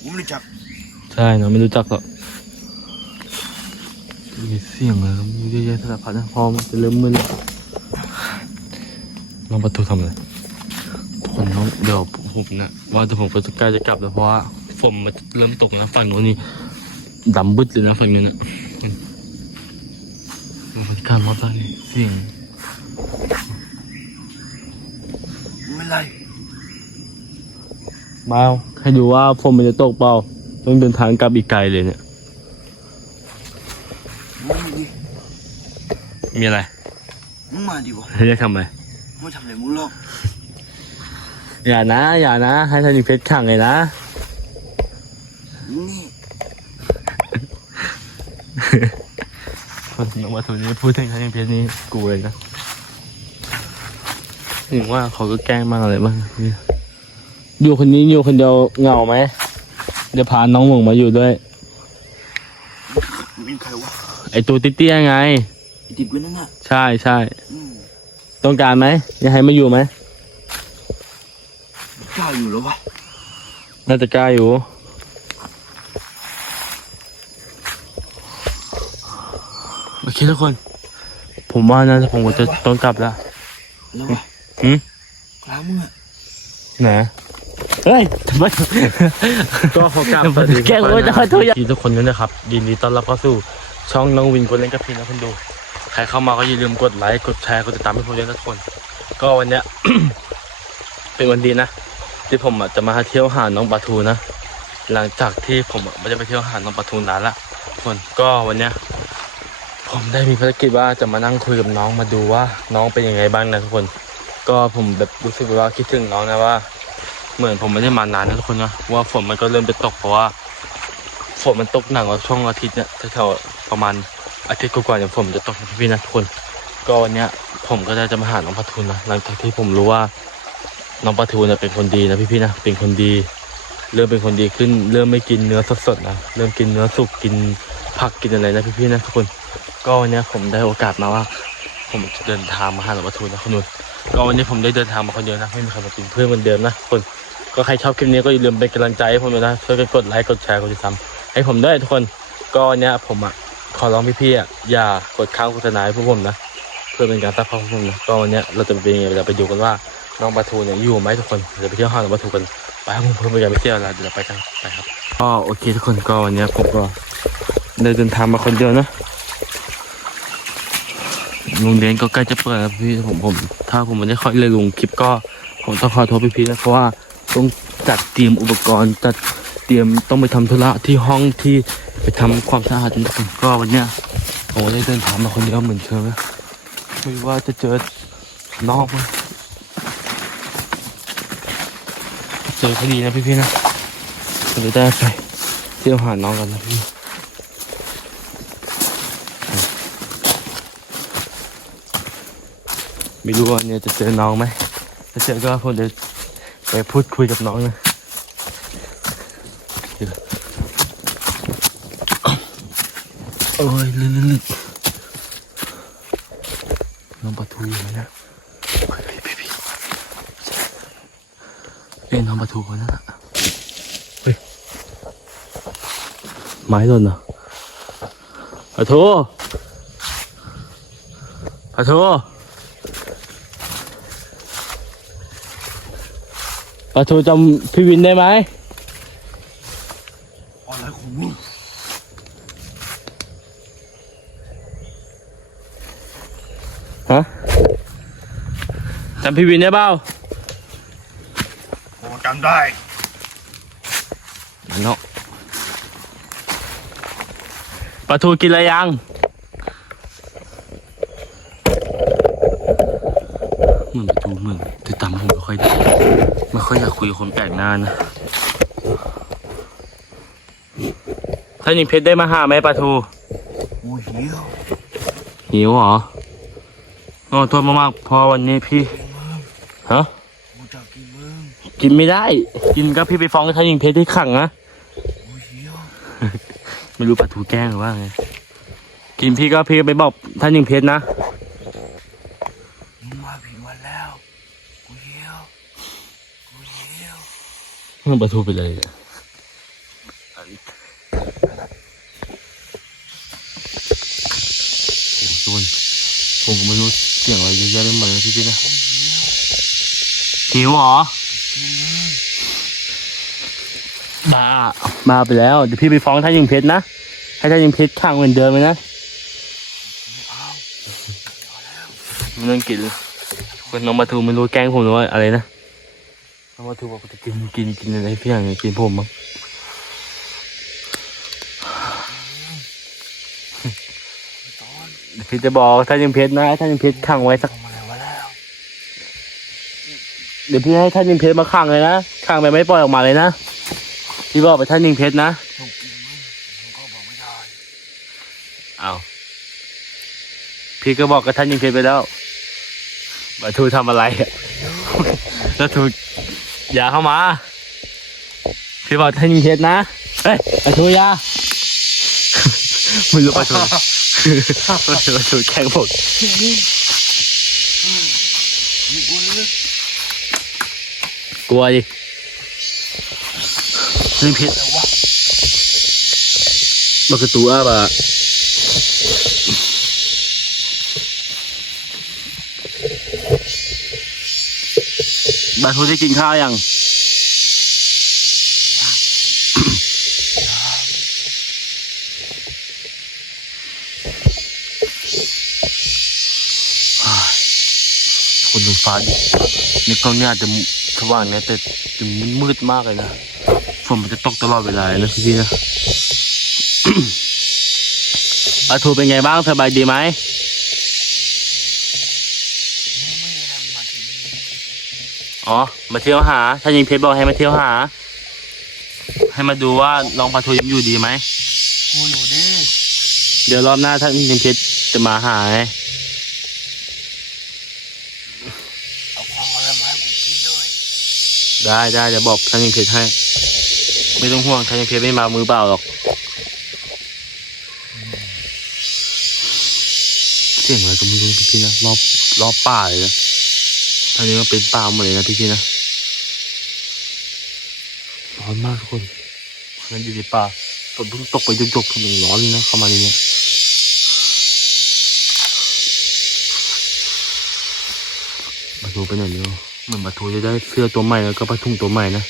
กูไม่รู้จัก ใช่เนาะไม่รู้จักหรอกมีเสียงอะไรก็ไม่รู้เยอะแยะสารพัดนะพอมันจะเริ่มมืดแล้วน้องประตูทำอะไรทุกคนน้องเดี๋ยวผมนะว่าแต่ผมก็จะใกล้จะกลับแล้วเพราะว่าฝนมันเริ่มตกนะฝั่งโน้นนี่ดำบึดเลยนะฝั่งนี้นะมันบรรยากาศรอบด้านนี้เสียง ไม่เป็นไร มาให้ดูว่าฝนมันจะตกเปล่าต้องเดินทางกลับอีกไกลเลยเนี่ยมึงดิมีอะไรมึงมาดิวะจะทำอะไรมึงทำอะไรมึงหรอกอย่านะ อย่านะ ให้ท่านมีเพชรขังเลยนะ นี่คนน้องมาทุนนี้พูดถึงท่านมีเพชรนี่กูเลยนะถึงว่าเขาก็แกล้งบ้างอะไรบ้างพี่ อยู่คนนี้อยู่คนเดียวเหงาไหมเดี๋ยวพาน้องหมงมาอยู่ด้วยมึงเป็นใครวะไอตัวเตี้ยๆไงไอ้ติดไว้นั่นน่ะใช่ใช่อืมต้องการไหมอยากให้มาอยู่ไหมกล้าอยู่แล้ววะน่าจะกล้าอยู่ โอเคทุกคน ผมว่านะผมก็จะต้องกลับแล้วแล้ววะหืม กล้ามึงอะไหน เฮ้ยทำไมก็ขอกลับแกโอ้ยจะขอโทษทุกคนด้วยนะครับยินดีต้อนรับเข้าสู่ช่องน้องวินคนเล่นกับพี่นะคุณดูใครเข้ามาก็อย่าลืมกดไลค์กดแชร์กดติดตามให้ผมด้วยนะทุกคน ก็วันเนี้ยเป็นวันดีนะที่ผมอะจะมาเที่ยวหาน้องปลาทูนะหลังจากที่ผมอะไม่ได้ไปเที่ยวหาน้องปลาทูนานละทุกคนก็วันเนี้ยผมได้มีภารกิจว่าจะมานั่งคุยกับน้องมาดูว่าน้องเป็นยังไงบ้างนะทุกคน ก็ผมแบบรู้สึกว่าคิดถึงน้องนะว่า เหมือนผมไม่ได้มานานนะทุกคนนะว่าฝนมันก็เริ่มจะตกเพราะว่าฝนมันตกหนักกว่าช่วงอาทิตย์เนี่ยแถวๆประมาณอาทิตย์กว่าๆเนี่ยฝนจะตกนะพี่ๆนะทุกคนก็วันเนี้ยผมก็ได้จะมาหาน้องปทูนะหลังจากที่ผมรู้ว่าน้องปทูเนี่ยเป็นคนดีนะพี่ๆนะเป็นคนดี เริ่มเป็นคนดีขึ้น เริ่มไม่กินเนื้อสดๆนะเริ่มกินเนื้อสุกกินผักกินอะไรนะพี่ๆนะทุกคน ก็วันเนี้ยผมได้โอกาสมาว่า ผมจะเดินทางมาหาน้องปลาทูนะคุณนุ่นก็วันนี้ผมได้เดินทางมาคนเดียวนะไม่มีใครมาเป็นเพื่อนเหมือนเดิมนะทุกคน ก็ใครชอบคลิปนี้ก็อย่าลืมเป็นกำลังใจให้ผมด้วยนะช่วยกันกดไลค์กดแชร์กดติดตามให้ผมด้วยทุกคนก็เนี้ยผมอะขอร้องพี่ๆอะอย่ากดค้างโฆษณาให้พวกผมนะเพื่อเป็นการซัพพอร์ตพวกผมนะก็วันเนี้ยเราจะไปยังไงเราไปดูกันว่าน้องปลาทูเนี่ยอยู่ไหมทุกคนเดี๋ยวไปเที่ยวห้าน้องปลาทูกันไปครับผมเพื่อเป็นการไปเที่ยวแล้วเดี๋ยวเราไปกันไปครับก็โอเคทุกคนก็วันเนี้ยผมก็ได้เดินทางมาคนเดียวนะโรงเรียนก็ใกล้จะเปิดแล้วพี่ผมผม ถ้าผมไม่ได้ค่อยเลยลงคลิปก็ผมต้องขอโทษพี่ๆนะเพราะว่า ต้องจัดเตรียมอุปกรณ์จัดเตรียมต้องไปทำธุระที่ห้องที่ไปทำความสะอาดนิดนึงก็วันเนี้ยผมได้เดินทางมาคนเดียวเหมือนเดิมนะไม่ว่าจะเจอน้องไหมเจอพอดีนะพี่ๆนะเราจะได้ไปเที่ยวหาน้องกันนะพี่ไม่รู้ว่าเนี่ยจะเจอน้องไหมถ้าเจอก็ผมจะ ไปพูดคุยกับน้องนะเดี๋ยวโอ้ยลื่นๆน้องปลาทูอยู่ไหมนะเฮ้ยพี่พี่เล่นน้องปลาทูคนนั้นอะเฮ้ยไม้หล่นเหรอปลาทูปลาทู ลาทูจำพี่วินได้ไหมอะไรของมึงฮะจำพี่วินได้เปล่าโอ้จำได้เนาะปลาทูกินอะไรยังเหมือนปลาทูเหมือนติดตามผมไม่ค่อยได้ไม่ ค่อยอยากคุยกับคนแปลกหน้านะท่านยิงเพชรได้มาหาไหมปลาทูโอ้ยเหี้ยวหิวเหรอโอ้โทษมากๆเพอวันนี้พี่ฮะกูจะกินมึงกินไม่ได้ กินก็พี่ไปฟ้องท่านยิงเพชรที่ขังนะโอ้ยเหี้ยวไม่รู้ปลาทูแกล้งหรือว่าไงกินพี่ก็พี่ก็ไปบอกท่านยิงเพชรนะ มันประตูไปเลยโอ้ยทุกคนผมก็ไม่รู้เสียงอะไรเยอะยะไปหมดเลยพี่พี่นะหิวเหรอมามาไปแล้วเดี๋ยวพี่ไปฟ้องท่านยิงเพชรนะให้ท่านยิงเพชรข้างเหมือนเดิมเลยนะมันนั่งกินคนน้องมาทูไม่รู้แกล้งผมหรือว่าอะไรนะ น้องมาทูบอกว่าจะกินกินกินอะไรเพียงเงี้ยกินผมมั้งเดี๋ยวพี่จะบอกท่านยิงเพชรนะให้ท่านยิงเพชรขังไว้สักเดี๋ยวพี่ให้ท่านยิงเพชรมาขังเลยนะขังไปไม่ปล่อยออกมาเลยนะพี่บอกไปท่านยิงเพชรนะเอาพี่ก็บอกกับท่านยิงเพชรไปแล้วบาทูทำอะไรอะแล้วทู อย่าเข้ามา พี่บอกท่านยิงเพชรนะ เฮ้ยบาทูอย่าไม่รู้บาทูบาทูบาทูแข่งผมมีกูเลยกลัวดิยิงเพชรแต่ว่ามันคือตัวปะาทูได้กินข้าวยังคนดูฟ้าดิในกล้องเนี่ยอาจจะสว่างเนี่ยแต่จะมืดมากเลยนะฝนมันจะตกตลอดเวลาเลยนะพี่ๆนะอาทูเป็นไงบ้างสบายดีไหมไม่ อ๋อ มาเที่ยวหาถ้ายิงเพชรบอกให้มาเที่ยวหา ให้มาดูว่าน้องปลาทูยังอยู่ดีไหม กูอยู่ดิเดี๋ยวรอบหน้าถ้ายิงเพชรจะมาหาไงเอาของอะไรมาให้กูกินด้วยได้ได้เดี๋ยวบอกท่านยิงเพชรให้ ไม่ต้องห่วงท่านยิงเพชรไม่มามือเปล่าหรอก เสียงอะไรก็ไม่รู้พี่ๆนะรอบรอบป่าเลยนะ ทางนี้มันเป็นป่าหมดเลยนะพี่ๆนะร้อนมากทุกคนมันอยู่ในป่าฝนเพิ่งตกไปจุกๆถึงร้อนเลยนะเข้ามาในเนี้ยมาทูไปไหนเนี่ยวะเหมือนมาทูจะได้เสื้อตัวใหม่แล้วก็ผ้าถุงตัวใหม่นะ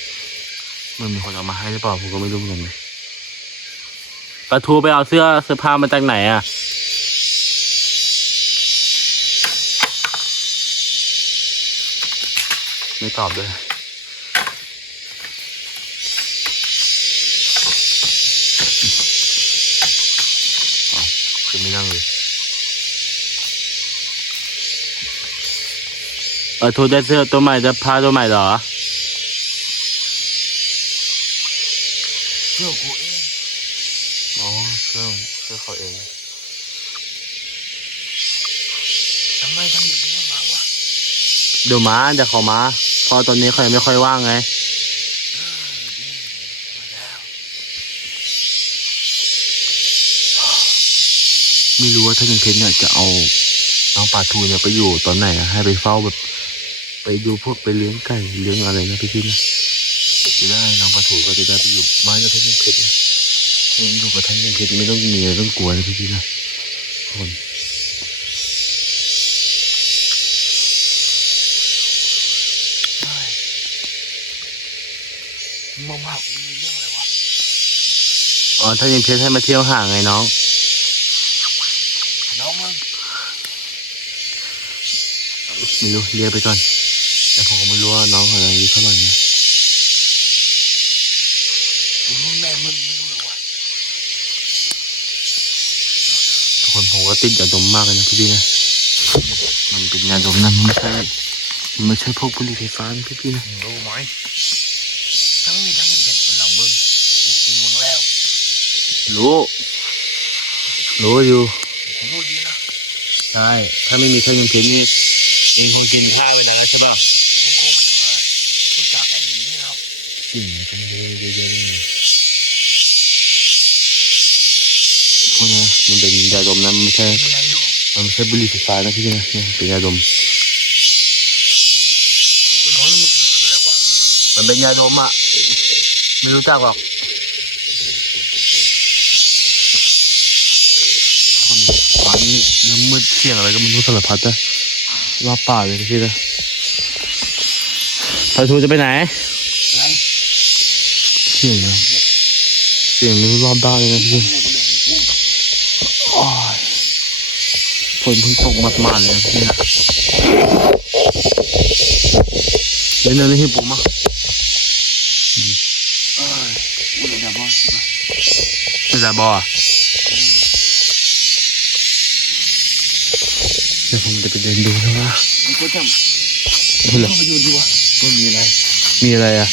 เหมันมีคนเอามาให้หรือเปล่าผมก็ไม่รู้เหมือนกันเลยปลาทูไปเอาเสื้อเสื้อผ้ามาจากไหนอะ ไม่ตอบเลยเอาคือไม่นั่งเลยเออทูได้เสื้อตัวใหม่จะพาตัวใหม่เหรอเพื่อกูเองอ๋อเสื้อเสื้อเขาเองทำไมทำอย่างนี้มาวะเดี๋ยวมาเดี๋ยวเขามา เพราะตอนนี้เขายังไม่ค่อยว่างไงเออดีมาแล้วไม่รู้ว่าถ้ายังเพชรเนี่ยจะเอาน้องปลาทูเนี่ยไปอยู่ตอนไหนนะให้ไปเฝ้าแบบ ไปดูพวกไปเลี้ยงไก่เลี้ยงอะไรนะพี่พี่นะจะได้น้องปลาทูก็จะได้ไปอยู่บ้านกับท่านยังเพชรนะถ้ายังอยู่กับท่านยังเพชรไม่ต้องมีอะไรต้องกลัวนะพี่พี่นะทุกคน มึงมาว่ากูมีเรื่องอะไรวะอ๋อท่านยังเพชรให้มาเที่ยวห่างไงน้อง น้องมึงไม่รู้เรียกไปก่อน แต่ผมก็ไม่รู้ว่าน้องเขาอายุเท่าไหร่นะมึงแม่มึงไม่รู้เลยวะทุกคนผมก็ติดยาดมมากเลยนะพี่พี่นะมันเป็นยาดมนะมันไม่ใช่มันไม่ใช่พวกบุหรี่ไฟฟ้านะพี่พี่นะมึงรู้ไหมทั้งนี้ทั้งนี้เพชรบนหลังมึงกูกินมึงแล้ว รู้ รู้อยู่กูรู้ดีนะใช่ถ้าไม่มีท่านยังเพชรนี่เองคงกินข้าวไปนานแล้วใช่ป่ะมึงคงไม่ได้มารู้จักไอ้หนุ่มนี่หรอกจริงจริงเลยเยอะๆนี่พวกนี้มันเป็นยาดมนะมันไม่ใช่ไม่ไรด้วยมันไม่ใช่บุหรี่ไฟฟ้านะพี่นะเนี่ยเป็นยาดมมึงของนี่มึงคืออะไรวะมันเป็นยาดมอะไม่รู้จักหรอก เริ่มมืดเสียงอะไรก็ไม่รู้สารพัดนะรอบป่าเลยพี่นะพาทูจะไปไหนอะไรเสียงนะเสียงนี้รอบด้านเลยนะพี่ไม่ได้ก็เรื่องของกูโอ้ยฝนเพิ่งตกหมาดๆเลยนะพี่นะเล่นอะไรให้ผมอะเออกูเดี๋ยวบอสไม่ได้บออะ เดี๋ยวผมจะไปเดินดูนะว่ากูก็จำเฮ้ยเหรอเข้าไปดูดูว่ามันมีอะไร มีอะไรอะ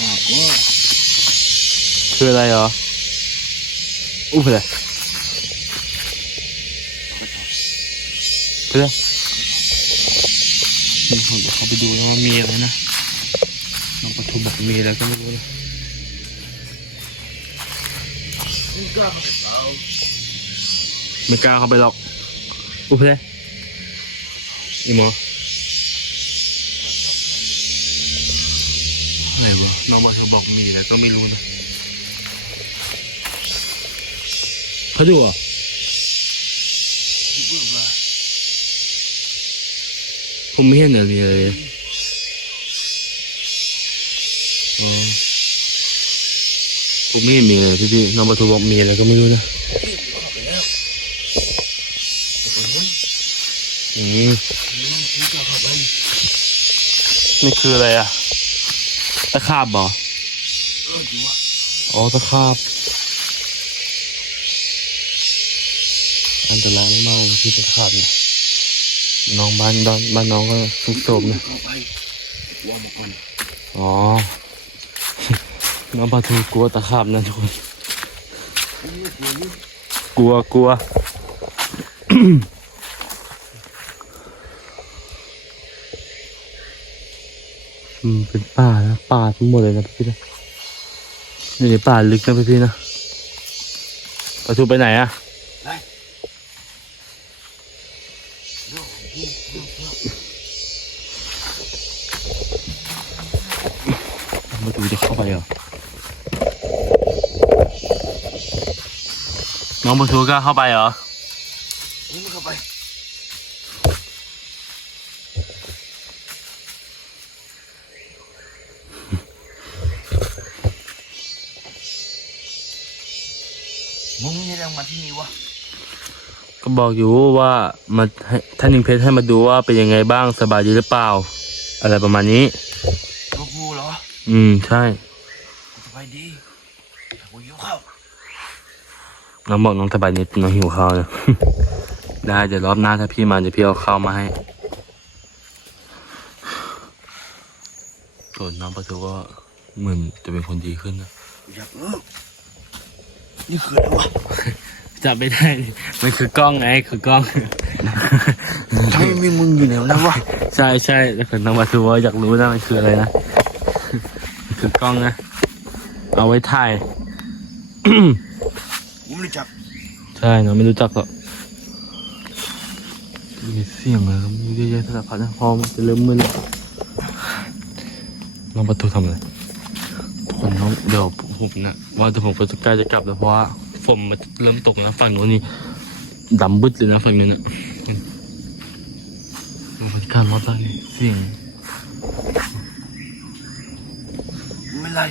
มากกว่าคืออะไรเหรออู้อะไรเพื่อนนี่ผมจะเข้าไปดูนะว่ามีอะไรนะน้องปฐุมบอกมีอะไรก็ไม่รู้นะมึงกล้าเข้าไปเปล่าไม่กล้าเข้าไปหรอกอู้เพื่อน อีหมออะไรวะน้องมาเขาบอกมีอะไรก็ไม่รู้นะเขาดูเหรอะที่พูดว่าผมไม่เห็นอะไรเลยอ๋อผมไม่เห็นมีอะไรพี่พี่น้องปฐุมบอกมีอะไรก็ไม่รู้นะพี่มึงเข้าไปแล้วแต่ผมเห็นอืม นี่คืออะไรอะตะขาบเหรอเออดูว่าอ๋อตะขาบ อันตรายมากๆเลยที่ตะขาบเนี่ยน้องบ้านบ้านบ้านน้องก็ทุกโศมนะเข้าไปว่ามาก่อนอ๋อ น้องปลาทูกลัวตะขาบนะทุกคนมึงไม่กลัวมึงกลัว อืมเป็นป่านะป่าทั้งหมดเลยนะพี่นะนี่ในป่าลึกนะพี่พี่นะปลาทูไปไหนอะไปประตูจะเข้าไปเหรอน้องปลาทูกล้าเข้าไปเหรอ มึงมีอะไรมาที่นี่วะก็บอกอยู่ว่ามาให้ท่านหญิงเพชรให้มาดูว่าเป็นยังไงบ้างสบายดีหรือเปล่า อะไรประมาณนี้ ตัวกูเหรออืมใช่กูสบายดีแต่กูหิวข้าวน้องบอกน้องสบายนิดน้องหิวข้าวนะ ได้เดี๋ยวรอบหน้าถ้าพี่มาเดี๋ยวพี่เอาข้าวมาให้ส่วนน้องประตูก็เหมือนจะเป็นคนดีขึ้นนะกูอยากเลิก นี่คืออะไรวะจับไม่ได้ มันคือกล้องไงคือกล้องทำไมมีมึงอยู่ในนั้นวะใช่ใช่แต่คนน้องประตูว่าอยากรู้นะมันคืออะไรนะมันคือกล้องนะเอาไว้ถ่ายกูไม่รู้จักใช่น้องไม่รู้จักหรอกมีเสียงอะไรก็มีเยอะแยะสารพัดนะพอมันจะเริ่มมึนแล้วน้องประตูทำอะไรทุกคนน้องเดี๋ยว ผมนะว่าเดี๋ยวผมก็จะใกล้จะกลับแล้วเพราะว่าฝนมันเริ่มตกแล้วฝั่งโน้นนี่ดำบึดเลยนะฝั่งนี้นะมันการรอบด้านนี้เสียงไม่ไร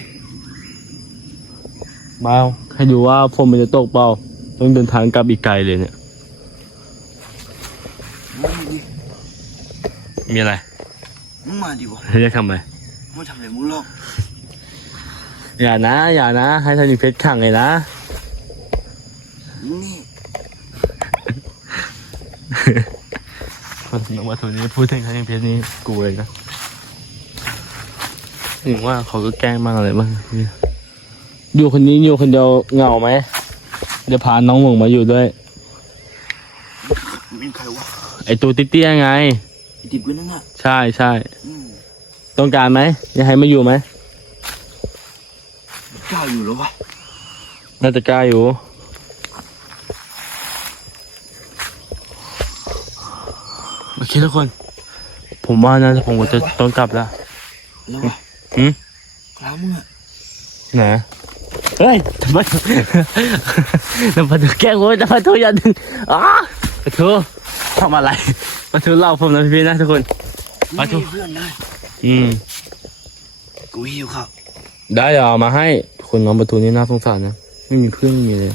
มาให้ดูว่าฝนมันจะตกเปล่าต้องเดินทางกลับอีกไกลเลยเนี่ยมึงดิมีอะไรมึงมาดิวะเรียกทำอะไรมึงทำอะไรมึงหรอก อย่านะ อย่านะ ให้ท่านหญิงเพชรขังเลยนะนี่คนน้องวัตถุนี้พูดถึงท่านหญิงเพชรนี่กูเลยนะถึงว่าเขาก็แกล้งมากเลยบ้างเนี่ยอยู่คนนี้อยู่คนเดียวเหงาไหมเดี๋ยวพาน้องหมงมาอยู่ด้วยมึงเป็นใครวะไอตัวเตี้ยๆไงไอ้ติดกูนั่นน่ะใช่ใช่อืม ต้องการไหมอยากให้มาอยู่ไหมกล้าอยู่เหรอวะน่าจะกล้าอยู่ โอเคทุกคน ผมว่านะผมก็จะต้องกลับแล้วแล้ววะหืมกล้ามึงอะไหนเฮ้ยทำไมทำไมถึงแกล้งโว้ยทำไมถึงอย่าดึงอ๋อปะทูทำอะไรปะประตูเล่าผมนะพี่ๆนะทุกคนไม่ไปทุมีกเพื่อนเลยอืม กูหิวครับ ได้เดี๋ยวเอามาให้ คนน้องประตูนี่น่าสงสารนะ ไม่มีเพื่อนไม่มีเลย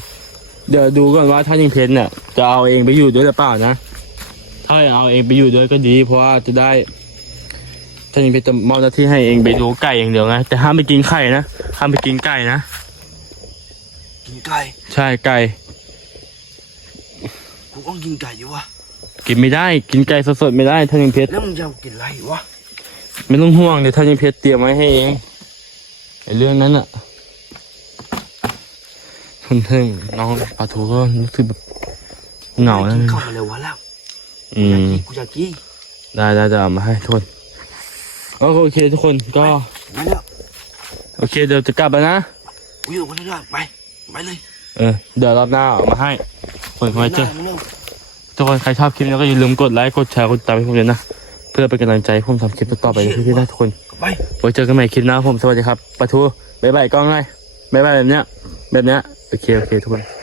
เดี๋ยวดูก่อนว่าถ้ายิงเพชรเนี่ยจะเอาเองไปอยู่ด้วยหรือเปล่านะ ถ้าเอาเองไปอยู่ด้วยก็ดี เพราะว่าจะได้ถ้ายิงเพชรจะมอบหน้าที่ให้เองไปดูไก่อย่างเดียวไงแต่ห้ามไปกินไข่นะห้ามไปกินไก่นะกินไก่ใช่ไก่กูก็กินไก่อยู่วะกินไม่ได้กินไก่สดๆไม่ได้ถ้ายิงเพชรแล้วมึงจะเอากินอะไรวะไม่ต้องห่วงเดี๋ยวถ้ายิงเพชรเตรียมไว้ให้เองไอ้เรื่องนั้นอะ ทนเทิงน้องปลาทูก็รู้สึกแบบเหงาแล้วกินข้าวมาเร็ววะแล้วอือยากมกินกูอยากกินได้ได้จะเอามาให้ทุกคนก็โอเคทุกคนก็มาแล้วโอเคเดี๋ยวจะกลับแล้วนะกูอยู่คนเดียวไปไปเลยเออเดี๋ยวรอบหน้าเอามาให้คนไว้เจอมาเร็วทุกคนใครชอบคลิปนี้ก็อย่าลืมกดไลค์กดแชร์กดติดตามให้ผมด้วยนะเพื่อเป็นกำลังใจให้ผมทำคลิปต่อๆไปนะพี่ๆนะทุกคนไปไว้เจอกันใหม่คลิปหน้าครับผมสวัสดีครับปะทูบ๊ายบายกล้องไงบ๊ายบายแบบเนี้ยแบบเนี้ย โอเค โอเค ทุกคน